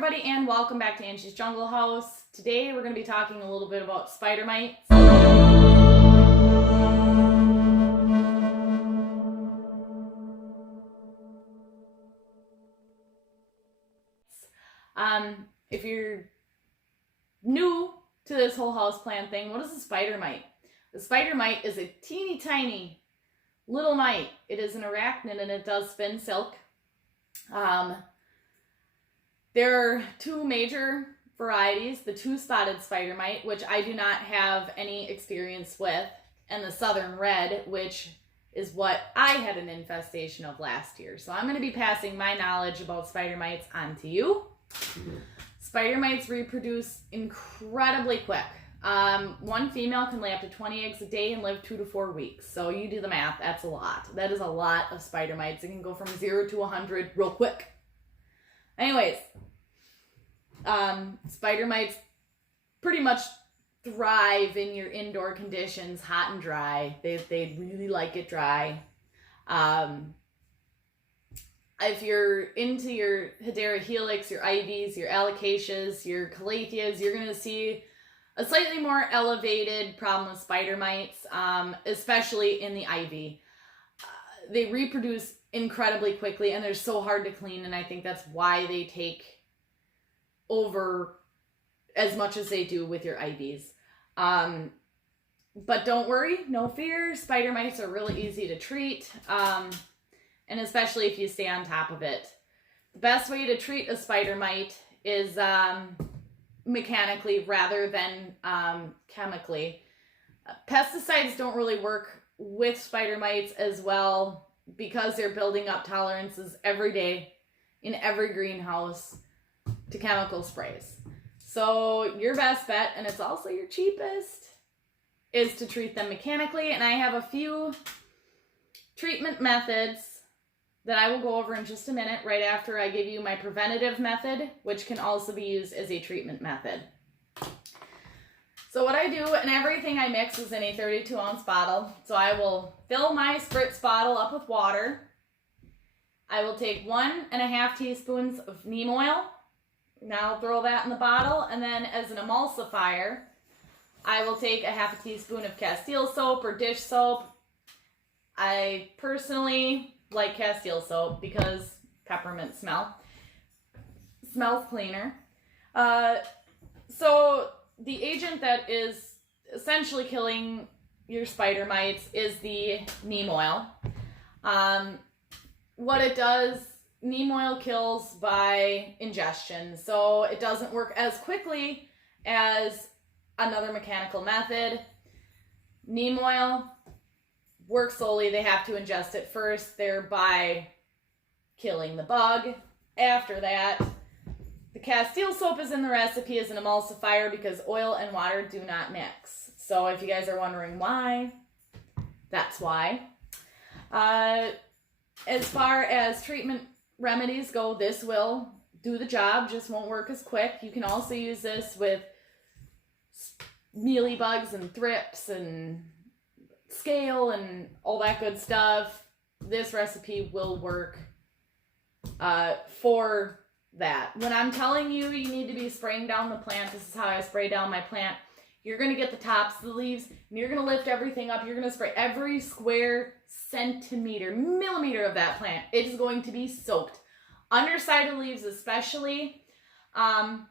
everybody, and welcome back to Angie's Jungle House. Today we're going to be talking a little bit about spider mites. If you're new to this whole houseplant thing, what is a spider mite? The spider mite is a teeny tiny little mite. It is an arachnid and it does spin silk. There are two major varieties, the two-spotted spider mite, which I do not have any experience with, and the southern red, which is what I had an infestation of last year. So I'm going to be passing my knowledge about spider mites on to you. Spider mites reproduce incredibly quick. One female can lay up to 20 eggs a day and live 2 to 4 weeks. So you do the math, that's a lot. That is a lot of spider mites. It can go from 0 to 100 real quick. Anyways, spider mites pretty much thrive in your indoor conditions, hot and dry. They really like it dry. If you're into your Hedera helix, your ivies, your alocasias, your calatheas, you're going to see a slightly more elevated problem with spider mites, especially in the ivy. They reproduce incredibly quickly and they're so hard to clean, and I think that's why they take over as much as they do with your ivies. But don't worry, no fear, spider mites are really easy to treat, and especially if you stay on top of it. The best way to treat a spider mite is mechanically rather than chemically. Pesticides don't really work with spider mites as well because they're building up tolerances every day in every greenhouse to chemical sprays. So your best bet, and it's also your cheapest, is to treat them mechanically. And I have a few treatment methods that I will go over in just a minute right after I give you my preventative method, which can also be used as a treatment method. So what I do, and everything I mix is in a 32-ounce bottle. So I will fill my spritz bottle up with water. I will take 1.5 teaspoons of neem oil. Now I'll throw that in the bottle, and then as an emulsifier, I will take 1/2 teaspoon of Castile soap or dish soap. I personally like Castile soap because peppermint smells cleaner. So the agent that is essentially killing your spider mites is the neem oil. What it does, neem oil kills by ingestion, so it doesn't work as quickly as another mechanical method. Neem oil works slowly. They have to ingest it first, thereby killing the bug. After that, the Castile soap is in the recipe as an emulsifier because oil and water do not mix. So if you guys are wondering why, that's why. As far as treatment remedies go, this will do the job, just won't work as quick. You can also use this with mealybugs and thrips and scale and all that good stuff. This recipe will work for that. When I'm telling you you need to be spraying down the plant, this is how I spray down my plant. You're going to get the tops of the leaves and you're going to lift everything up. You're going to spray every square centimeter, millimeter of that plant. It is going to be soaked. Underside of leaves especially, and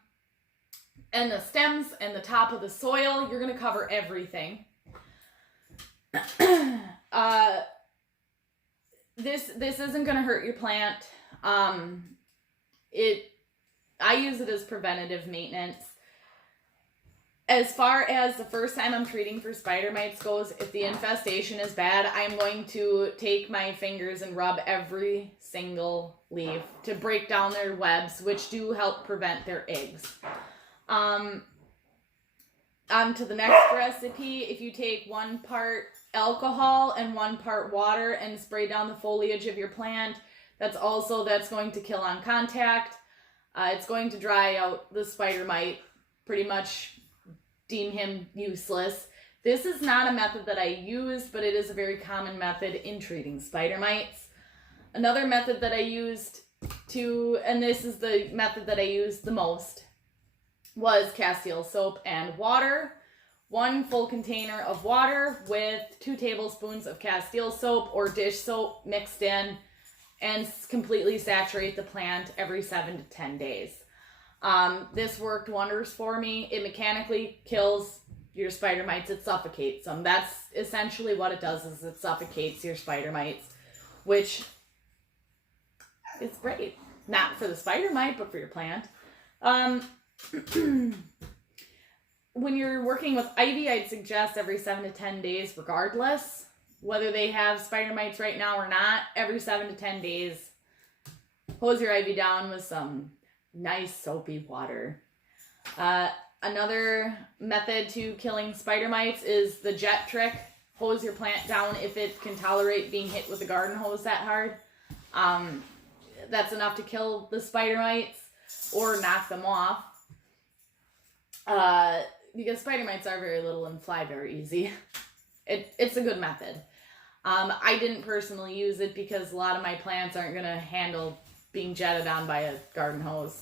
the stems and the top of the soil, you're going to cover everything. This isn't going to hurt your plant. I use it as preventative maintenance. As far as the first time I'm treating for spider mites goes, if the infestation is bad, I'm going to take my fingers and rub every single leaf to break down their webs, which do help prevent their eggs. On to the next recipe. If you take 1 part alcohol and 1 part water and spray down the foliage of your plant, that's going to kill on contact. It's going to dry out the spider mite, pretty much deem him useless. This is not a method that I use, but it is a very common method in treating spider mites. Another method that I used and this is the method that I used the most, was Castile soap and water. 1 full container of water with 2 tablespoons of Castile soap or dish soap mixed in, and completely saturate the plant every 7 to 10 days. This worked wonders for me. It mechanically kills your spider mites. It suffocates them. That's essentially what it does, is it suffocates your spider mites, which is great. Not for the spider mite, but for your plant. When you're working with ivy, I'd suggest every 7 to 10 days regardless. Whether they have spider mites right now or not, every 7 to 10 days, hose your ivy down with some nice soapy water. Another method to killing spider mites is the jet trick. Hose your plant down if it can tolerate being hit with a garden hose that hard. That's enough to kill the spider mites or knock them off. Because spider mites are very little and fly very easy. It's a good method. I didn't personally use it because a lot of my plants aren't going to handle being jetted on by a garden hose.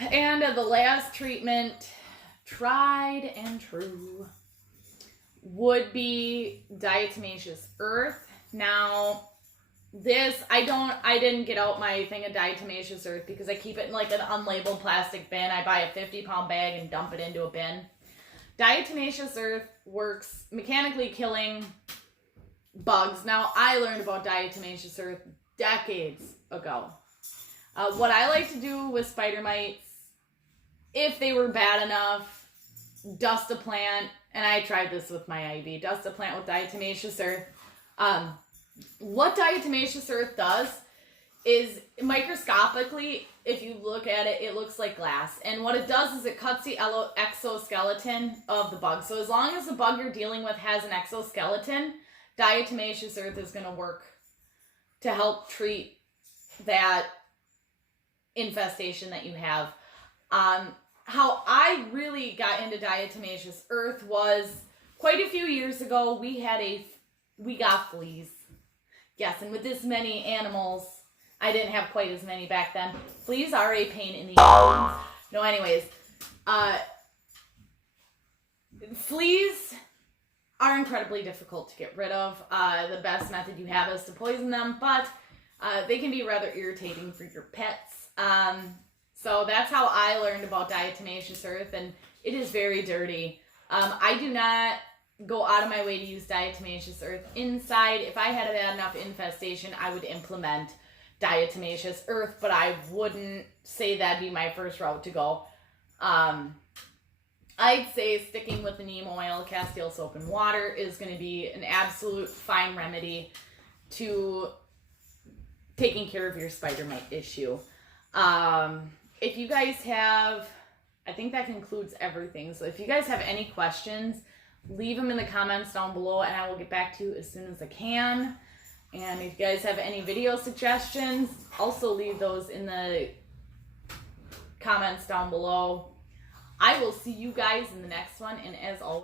And the last treatment, tried and true, would be diatomaceous earth. Now, this, I didn't get out my thing of diatomaceous earth because I keep it in like an unlabeled plastic bin. I buy a 50-pound bag and dump it into a bin. Diatomaceous earth works mechanically killing bugs. Now, I learned about diatomaceous earth decades ago. What I like to do with spider mites, if they were bad enough, dust a plant, and I tried this with my ivy, dust a plant with diatomaceous earth. What diatomaceous earth does is, microscopically, if you look at it, it looks like glass. And what it does is it cuts the exoskeleton of the bug. So as long as the bug you're dealing with has an exoskeleton, diatomaceous earth is going to work to help treat that infestation that you have. How I really got into diatomaceous earth was quite a few years ago. We got fleas. Yes, and with this many animals, I didn't have quite as many back then. Fleas are a pain in the ass. No, anyways, fleas are incredibly difficult to get rid of. The best method you have is to poison them, but they can be rather irritating for your pets. So that's how I learned about diatomaceous earth, and it is very dirty. I do not go out of my way to use diatomaceous earth inside. If I had a bad enough infestation, I would implement diatomaceous earth, but I wouldn't say that'd be my first route to go. I'd say sticking with the neem oil, Castile soap, and water is going to be an absolute fine remedy to taking care of your spider mite issue. If you guys have, I think that concludes everything. So if you guys have any questions, leave them in the comments down below and I will get back to you as soon as I can. And if you guys have any video suggestions, also leave those in the comments down below. I will see you guys in the next one, and as always,